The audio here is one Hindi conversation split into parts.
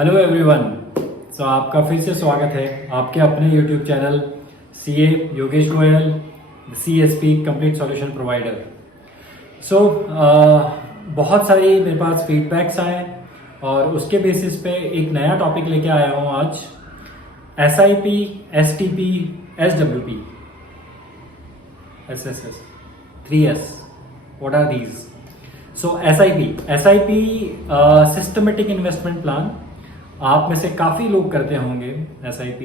Hello everyone. सो आपका फिर से स्वागत है आपके अपने YouTube channel CA Yogesh Goyal CSP complete solution provider. So बहुत सारी मेरे पास फीडबैक्स आए और उसके बेसिस पे एक नया टॉपिक लेके आया हूँ आज। SIP, STP, SWP, SSS, 3S, what are these? So SIP systematic investment plan आप में से काफ़ी लोग करते होंगे SIP।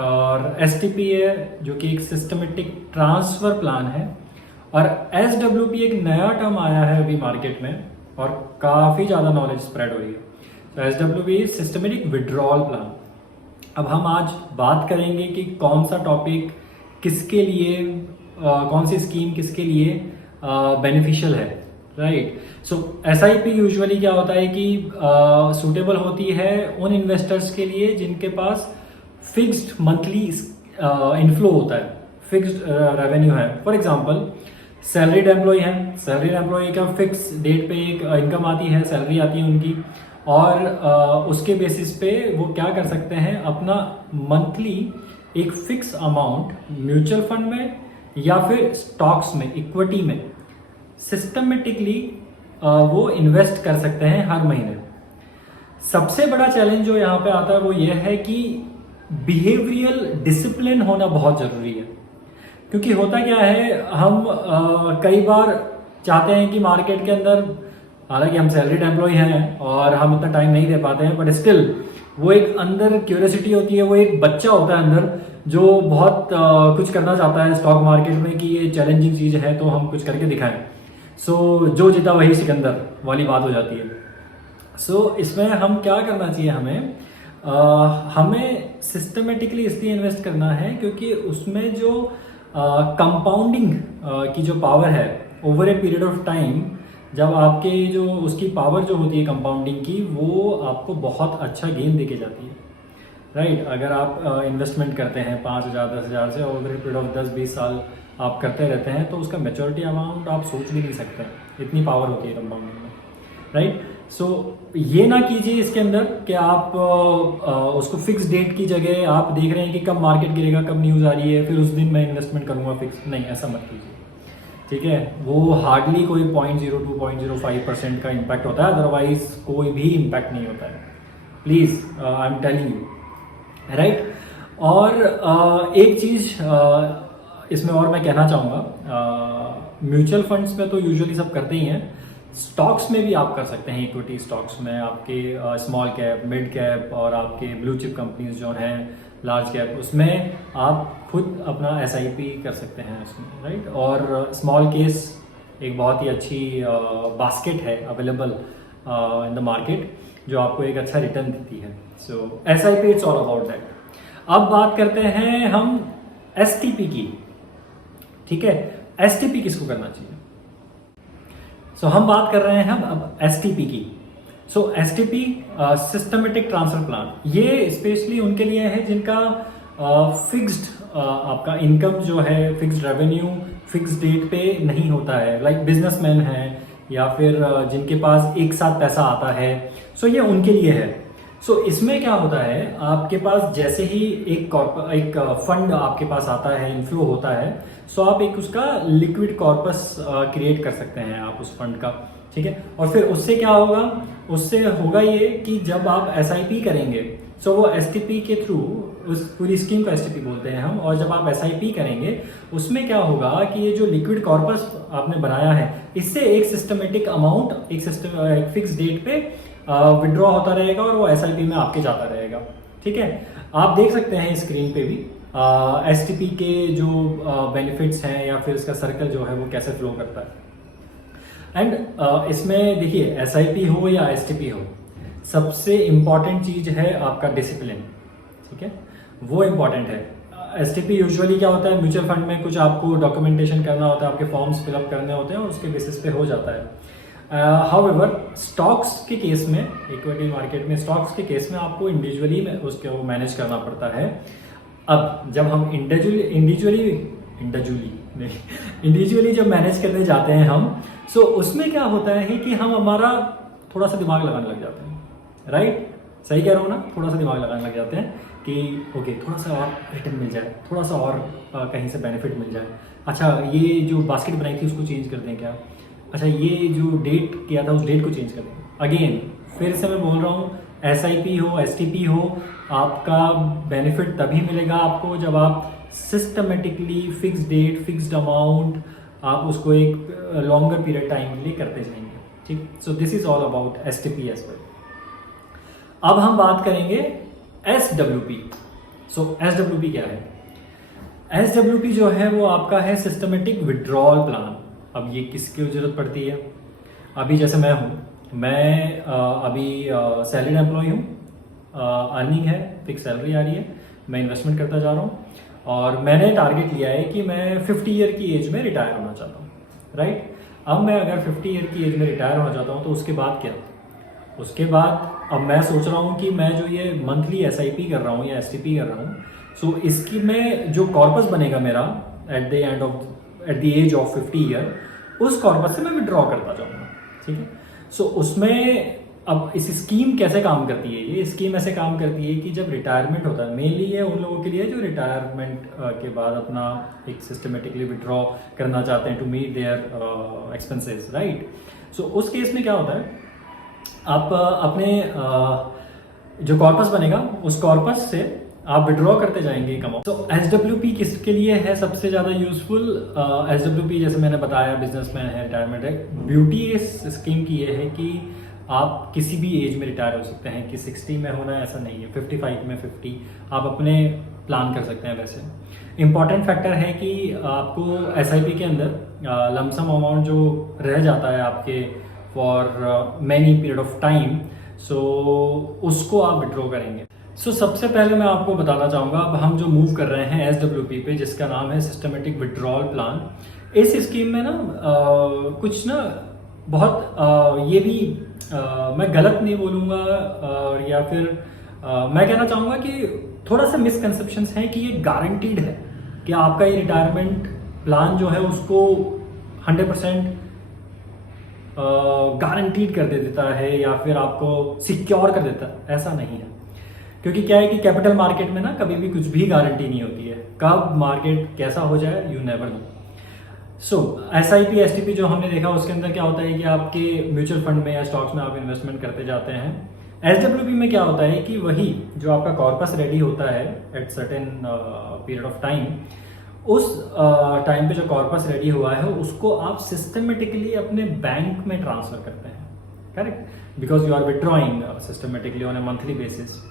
और STP है जो कि एक सिस्टमेटिक ट्रांसफर प्लान है, और SWP एक नया टर्म आया है अभी मार्केट में और काफ़ी ज़्यादा नॉलेज स्प्रेड हो रही है। तो SWP सिस्टमेटिक विड्रॉल प्लान। अब हम आज बात करेंगे कि कौन सा टॉपिक किसके लिए, कौन सी स्कीम किसके लिए बेनिफिशियल है, राइट। सो SIP यूजुअली क्या होता है कि सूटेबल होती है उन इन्वेस्टर्स के लिए जिनके पास फिक्स्ड मंथली इनफ्लो होता है, फिक्स्ड रेवेन्यू है। फॉर एग्जांपल सैलरीड एम्प्लॉय है, सैलरीड एम्प्लॉय का फिक्स डेट पे एक इनकम आती है, सैलरी आती है उनकी, और उसके बेसिस पे वो क्या कर सकते हैं, अपना मंथली एक फिक्स अमाउंट म्यूचुअल फंड में या फिर स्टॉक्स में, इक्विटी में सिस्टमेटिकली वो इन्वेस्ट कर सकते हैं हर महीने। सबसे बड़ा चैलेंज जो यहाँ पे आता है वो ये है कि बिहेवियरल डिसिप्लिन होना बहुत जरूरी है। क्योंकि होता क्या है, हम कई बार चाहते हैं कि मार्केट के अंदर, हालांकि हम सैलरीड एम्प्लॉय हैं और हम इतना टाइम नहीं दे पाते हैं, बट स्टिल वो एक अंदर क्यूरियोसिटी होती है, वो एक बच्चा होता है अंदर जो बहुत कुछ करना चाहता है स्टॉक मार्केट में कि ये चैलेंजिंग चीज है तो हम कुछ करके दिखाएं। सो जो जीता वही सिकंदर वाली बात हो जाती है। सो इसमें हम क्या करना चाहिए, हमें सिस्टमेटिकली इसलिए इन्वेस्ट करना है क्योंकि उसमें जो कंपाउंडिंग की जो पावर है over a period of time, जब आपके जो उसकी पावर जो होती है कंपाउंडिंग की, वो आपको बहुत अच्छा गेन देके जाती है, राइट। अगर आप इन्वेस्टमेंट करते हैं 5,000 10,000 से ओवर ए पीरियड ऑफ 10-20 साल आप करते रहते हैं तो उसका मैच्योरिटी अमाउंट आप सोच भी नहीं सकते, इतनी पावर होती है कंपाउंडिंग में, राइट। सो ये ना कीजिए इसके अंदर कि आप उसको फिक्स डेट की जगह आप देख रहे हैं कि कब मार्केट गिरेगा, कब न्यूज़ आ रही है, फिर उस दिन मैं इन्वेस्टमेंट करूंगा फिक्स। नहीं, ऐसा मत कीजिए, ठीक है। वो हार्डली कोई 0.02 0.05% का इम्पैक्ट होता है, अदरवाइज कोई भी इम्पैक्ट नहीं होता है। Please, I am telling you, right. और एक चीज़ इसमें और मैं कहना चाहूँगा, म्यूचुअल फंड्स में तो यूजुअली सब करते ही हैं, स्टॉक्स में भी आप कर सकते हैं। इक्विटी स्टॉक्स में आपके स्मॉल कैप, मिड कैप और आपके ब्लू चिप कंपनीज जो हैं लार्ज कैप, उसमें आप खुद अपना SIP कर सकते हैं उसमें, राइट। और स्मॉल केस एक बहुत ही अच्छी बास्केट है अवेलेबल इन द मार्केट जो आपको एक अच्छा रिटर्न देती है। सो SIP it's all about that. अब बात करते हैं हम STP की, ठीक है। STP किसको करना चाहिए? सो हम बात कर रहे हैं अब STP की। सो STP सिस्टमेटिक ट्रांसफर प्लान, ये स्पेशली उनके लिए है जिनका फिक्स्ड आपका इनकम जो है, फिक्स्ड रेवेन्यू फिक्स डेट पे नहीं होता है, लाइक बिजनेसमैन है या फिर जिनके पास एक साथ पैसा आता है। सो ये उनके लिए है। सो इसमें क्या होता है, आपके पास जैसे ही एक फंड आपके पास आता है, इनफ्लो होता है, सो आप एक उसका लिक्विड कॉर्पस क्रिएट कर सकते हैं आप उस फंड का, ठीक है। और फिर उससे क्या होगा, उससे होगा ये कि जब आप SIP करेंगे, सो वो STP के थ्रू, उस पूरी स्कीम को STP बोलते हैं हम, और जब आप SIP करेंगे उसमें क्या होगा कि ये जो लिक्विड कॉर्पस आपने बनाया है, इससे एक सिस्टमेटिक अमाउंट एक फिक्स डेट पे विड्रॉ होता रहेगा और वो SIP में आपके जाता रहेगा, ठीक है। आप देख सकते हैं स्क्रीन पे भी STP के जो बेनिफिट्स हैं या फिर इसका सर्कल जो है वो कैसे फ्लो करता है। एंड इसमें देखिए SIP हो या STP हो, सबसे इम्पॉर्टेंट चीज है आपका डिसिप्लिन, ठीक है, वो इम्पॉर्टेंट है। STP यूजुअली क्या होता है, म्यूचुअल फंड में कुछ आपको डॉक्यूमेंटेशन करना होता है, आपके फॉर्म्स फिलअप करने होते हैं और उसके बेसिस पे हो जाता है। हाउएवर स्टॉक्स के केस में, इक्विटी मार्केट में स्टॉक्स के केस में आपको इंडिविजुअली उसको मैनेज करना पड़ता है। अब जब हम इंडिविजुअली जब मैनेज करने जाते हैं हम, सो उसमें क्या होता है कि हम हमारा थोड़ा सा दिमाग लगाने लग जाते हैं, राइट। सही कह रहा हूँ ना, थोड़ा सा दिमाग लगाने लग जाते हैं कि ओके थोड़ा सा और रिटर्न मिल जाए, थोड़ा सा और कहीं से बेनिफिट मिल जाए। अच्छा ये जो बास्केट बनाई थी उसको चेंज कर दें क्या, अच्छा ये जो डेट किया था उस डेट को चेंज कर दें। अगेन फिर से मैं बोल रहा हूँ, SIP हो STP हो, आपका बेनिफिट तभी मिलेगा आपको जब आप systematically fix date fixed amount आप उसको एक लॉन्गर पीरियड टाइम के लिए करते जाएंगे। ठीक, so this is all about STP as well. अब हम बात करेंगे SWP। सो SWP क्या है? SWP जो है वो आपका है सिस्टमेटिक विड्रॉल प्लान। अब ये किसकी जरूरत पड़ती है? अभी जैसे मैं हूँ, मैं अभी सैलरीड एम्प्लॉय हूँ, अर्निंग है, फिक्स सैलरी आ रही है, मैं इन्वेस्टमेंट करता जा रहा हूँ और मैंने टारगेट लिया है कि मैं 50 ईयर की एज में रिटायर होना चाहता हूँ। राइट, अब मैं अगर 50 ईयर की एज में रिटायर होना चाहता हूँ तो उसके बाद क्या? उसके बाद अब मैं सोच रहा हूँ कि मैं जो ये मंथली SIP कर रहा हूँ या STP कर रहा हूँ, सो इसकी मैं जो कॉर्पस बनेगा मेरा at the age of 50 year, उस कॉर्पस से मैं विड्रॉ करता जाऊँगा। ठीक है, सो उसमें अब इस स्कीम कैसे काम करती है? ये स्कीम ऐसे काम करती है कि जब रिटायरमेंट होता है, मेनली ये उन लोगों के लिए जो रिटायरमेंट के बाद अपना एक सिस्टमेटिकली विड्रॉ करना चाहते हैं to meet their expenses. Right, so उस केस में क्या होता है, आप अपने जो कॉर्पस बनेगा उस कॉर्पस से आप विड्रॉ करते जाएंगे अमाउंट। तो SWP किसके लिए है सबसे ज़्यादा यूजफुल? SWP जैसे मैंने बताया बिजनेसमैन है, रिटायरमेंट है। ब्यूटी इस स्कीम की ये है कि आप किसी भी एज में रिटायर हो सकते हैं, कि 60 में होना ऐसा नहीं है, 55 में 50 आप अपने प्लान कर सकते हैं। वैसे इम्पॉर्टेंट फैक्टर है कि आपको SIP के अंदर लमसम अमाउंट जो रह जाता है आपके for many period of time, so उसको आप विड्रॉ करेंगे। सो सबसे पहले मैं आपको बताना चाहूँगा, अब हम जो मूव कर रहे हैं SWP पे, जिसका नाम है सिस्टमेटिक विड्रॉल प्लान। इस स्कीम में ना कुछ ना बहुत ये भी मैं गलत नहीं बोलूँगा या फिर मैं कहना चाहूँगा कि थोड़ा सा मिसकंसेप्शंस हैं कि ये गारंटीड है कि आपका ये रिटायरमेंट प्लान जो है उसको 100% गारंटीड कर देता है या फिर आपको सिक्योर कर देता है। ऐसा नहीं है, क्योंकि क्या है कि कैपिटल मार्केट में ना कभी भी कुछ भी गारंटी नहीं होती है, कब मार्केट कैसा हो जाए you never know. So SIP STP जो हमने देखा उसके अंदर क्या होता है कि आपके म्यूचुअल फंड में या स्टॉक्स में आप इन्वेस्टमेंट करते जाते हैं। SWP में क्या होता है कि वही जो आपका कॉर्पस रेडी होता है at certain period of time, उस टाइम पे जो कॉर्पस रेडी हुआ है उसको आप सिस्टमेटिकली अपने बैंक में ट्रांसफर करते हैं। Correct, because you are withdrawing systematically on a monthly basis.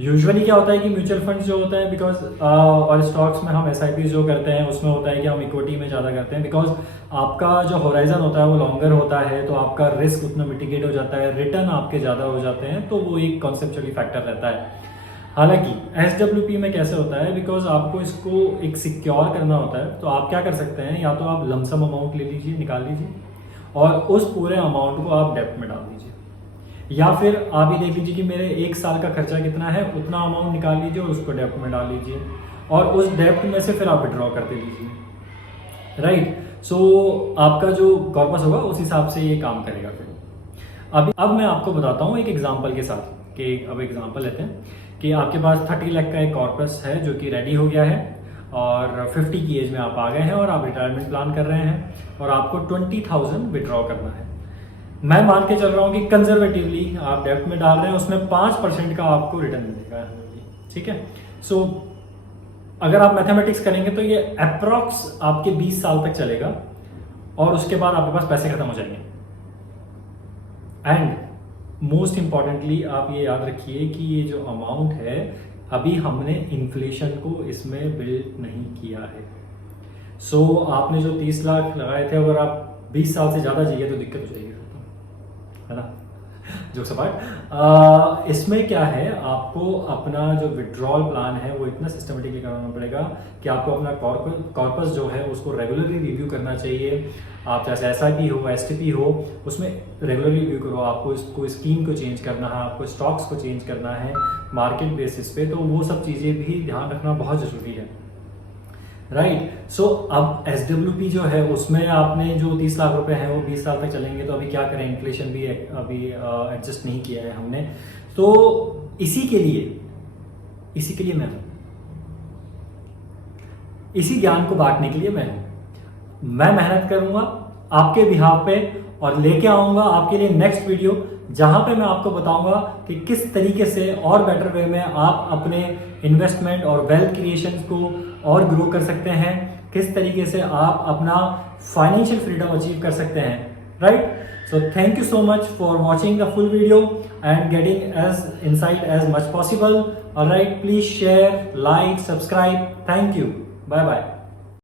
Usually क्या होता है कि म्यूचुअल फंड जो होता है बिकॉज और स्टॉक्स में हम SIP जो करते हैं उसमें होता है कि हम इक्विटी में ज़्यादा करते हैं, बिकॉज आपका जो होराइजन होता है वो लॉन्गर होता है, तो आपका रिस्क उतना मिटिगेट हो जाता है, रिटर्न आपके ज़्यादा हो जाते हैं, तो वो एक कॉन्सेप्चुअली फैक्टर रहता है। हालांकि SWP में कैसे होता है, बिकॉज आपको इसको एक सिक्योर करना होता है, तो आप क्या कर सकते हैं, या तो आप लमसम अमाउंट ले लीजिए, निकाल लीजिए और उस पूरे अमाउंट को आप डेप्ट में डाल दीजिए, या फिर आप ये देख लीजिए कि मेरे 1 साल का खर्चा कितना है, उतना अमाउंट निकाल लीजिए और उसको डेप्ट में डाल लीजिए और उस डेप्ट में से फिर आप विड्रॉ करते लीजिए। राइट, सो आपका जो कॉर्पस होगा उस हिसाब से ये काम करेगा। फिर अब मैं आपको बताता हूँ एक एग्जांपल के साथ कि अब एग्जांपल लेते हैं कि आपके पास 30 लाख का एक कॉर्पस है जो कि रेडी हो गया है और 50 की एज में आप आ गए हैं और आप रिटायरमेंट प्लान कर रहे हैं और आपको 20,000 विड्रॉ करना है। मैं मान के चल रहा हूँ कि कंजर्वेटिवली आप डेप्ट में डाल रहे हैं, उसमें 5% का आपको रिटर्न मिलेगा। ठीक है, सो अगर आप मैथमेटिक्स करेंगे तो ये अप्रॉक्स आपके 20 साल तक चलेगा और उसके बाद आपके पास पैसे खत्म हो जाएंगे। एंड मोस्ट इंपॉर्टेंटली आप ये याद रखिए कि ये जो अमाउंट है अभी हमने इन्फ्लेशन को इसमें बिल्ड नहीं किया है। सो आपने जो 30 लाख लगाए थे, अगर आप 20 साल से ज़्यादा चाहिए तो दिक्कत हो जाएगी, है ना, जो सवाल। इसमें क्या है, आपको अपना जो विड्रॉल प्लान है वो इतना सिस्टमेटिकली करना पड़ेगा कि आपको अपना कॉर्पस जो है उसको रेगुलरली रिव्यू करना चाहिए। आप चाहे SIP हो STP हो, उसमें रेगुलरली रिव्यू करो। आपको इसको स्कीम को चेंज करना है, आपको स्टॉक्स को चेंज करना है मार्केट बेसिस पे, तो वो सब चीज़ें भी ध्यान रखना बहुत ज़रूरी है। राइट, सो अब SWP जो है उसमें आपने जो 30 लाख रुपए हैं वो 20 साल तक चलेंगे, तो अभी क्या करें, इन्फ्लेशन भी अभी एडजस्ट नहीं किया है हमने, तो इसी के लिए मैं हूं, इसी ज्ञान को बांटने के लिए मैं हूं। मैं मेहनत करूंगा आपके बिहाफ पे और लेके आऊंगा आपके लिए नेक्स्ट वीडियो, जहां पे मैं आपको बताऊंगा कि किस तरीके से और बेटर वे में आप अपने इन्वेस्टमेंट और वेल्थ क्रिएशन को और ग्रो कर सकते हैं, किस तरीके से आप अपना फाइनेंशियल फ्रीडम अचीव कर सकते हैं, right? So thank you so much for watching the full video and getting as insight as much possible. All right, please share, like, subscribe. Thank you. Bye bye.